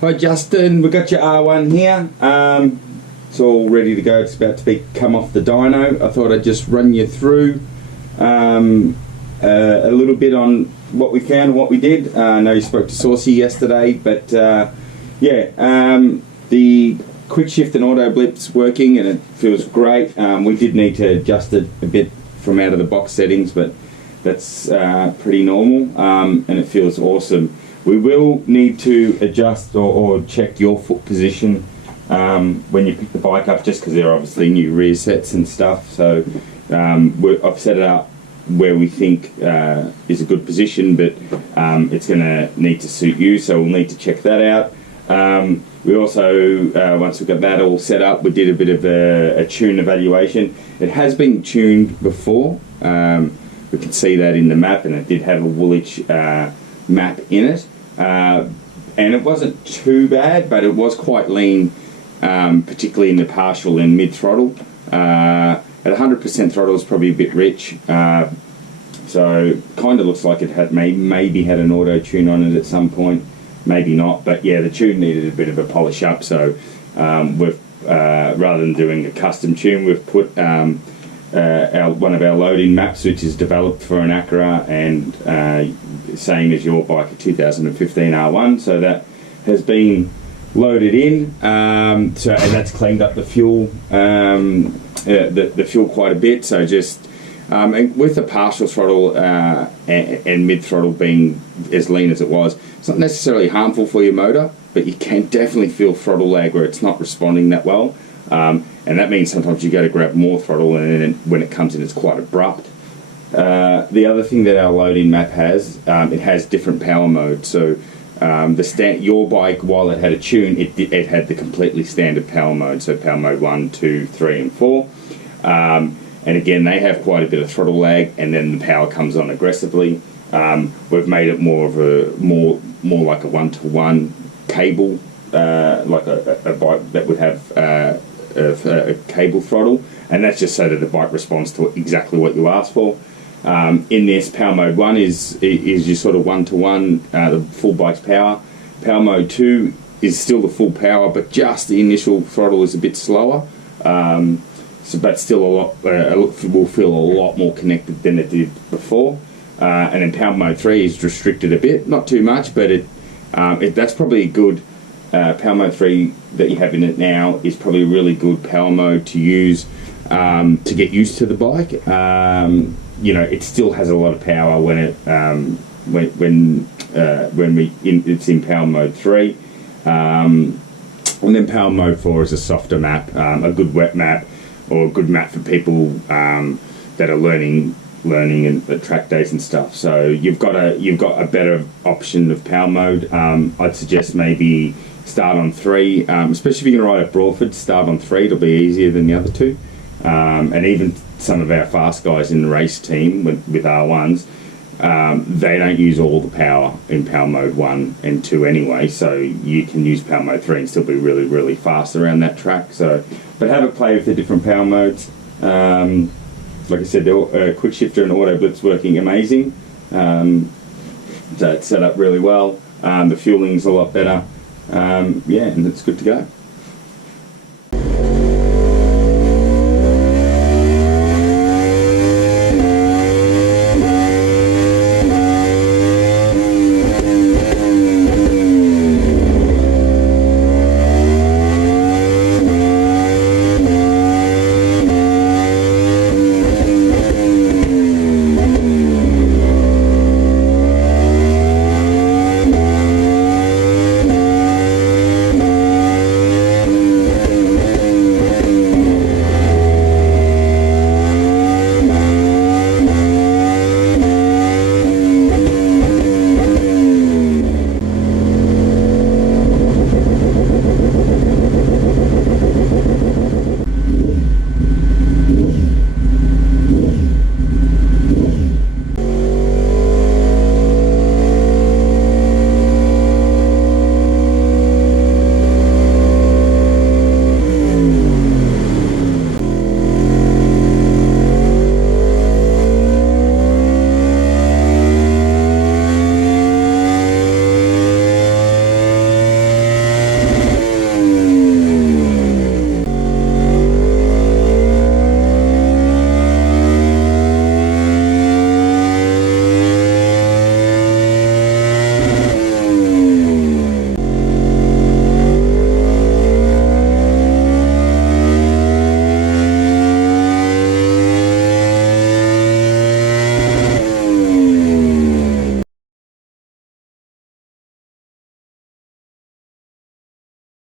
Hi Justin, we've got your R1 here. It's all ready to go. It's about to come off the dyno. I thought I'd just run you through a little bit on what we found and what we did. I know you spoke to Saucy yesterday, but the quick shift and auto blip's working and it feels great. We did need to adjust it a bit from out of the box settings, but that's pretty normal, and it feels awesome. We will need to adjust or check your foot position when you pick the bike up, just because there are obviously new rear sets and stuff. So I've set it up where we think is a good position, but it's going to need to suit you, so we'll need to check that out. We also, once we got that all set up, we did a bit of a tune evaluation. It has been tuned before. We could see that in the map, and it did have a Woolwich map in it. And it wasn't too bad, but it was quite lean, particularly in the partial and mid-throttle. At 100% throttle is probably a bit rich. So kind of looks like it had maybe had an auto-tune on it at some point. Maybe not, but yeah, the tune needed a bit of a polish up, so we've rather than doing a custom tune, we've put one of our loading maps, which is developed for an Acura, and same as your bike, a 2015 R1, so that has been loaded in, and that's cleaned up the fuel, the fuel quite a bit. So just and with the partial throttle and mid throttle being as lean as it was, it's not necessarily harmful for your motor, but you can definitely feel throttle lag where it's not responding that well. And that means sometimes you go to grab more throttle, and then when it comes in, it's quite abrupt. The other thing that our loading map has, it has different power modes. So your bike, while it had a tune, it had the completely standard power mode. So power mode 1, 2, 3, and 4. And again, they have quite a bit of throttle lag, and then the power comes on aggressively. We've made it more like a one-to-one cable, like a bike that would have a cable throttle, and that's just so that the bike responds to exactly what you asked for. In this, power mode 1 is your sort of one-to-one, the full bike's power. Power mode 2 is still the full power, but just the initial throttle is a bit slower. But still will feel a lot more connected than it did before. And then power mode 3 is restricted a bit, not too much, but that's probably a good power mode 3 that you have in it now is probably a really good power mode to use to get used to the bike. It still has a lot of power when it's in power mode 3, and then power mode 4 is a softer map, a good wet map, or a good map for people that are learning and track days and stuff. So you've got a better option of power mode. I'd suggest maybe start on 3, especially if you're going to ride at Broadford. Start on 3; it'll be easier than the other 2. And even some of our fast guys in the race team with R1s, they don't use all the power in power mode 1 and 2 anyway. So you can use power mode 3 and still be really, really fast around that track. So, but have a play with the different power modes. Like I said, the quick shifter and auto blip's working amazing. So it's set up really well. The fueling's a lot better. And it's good to go.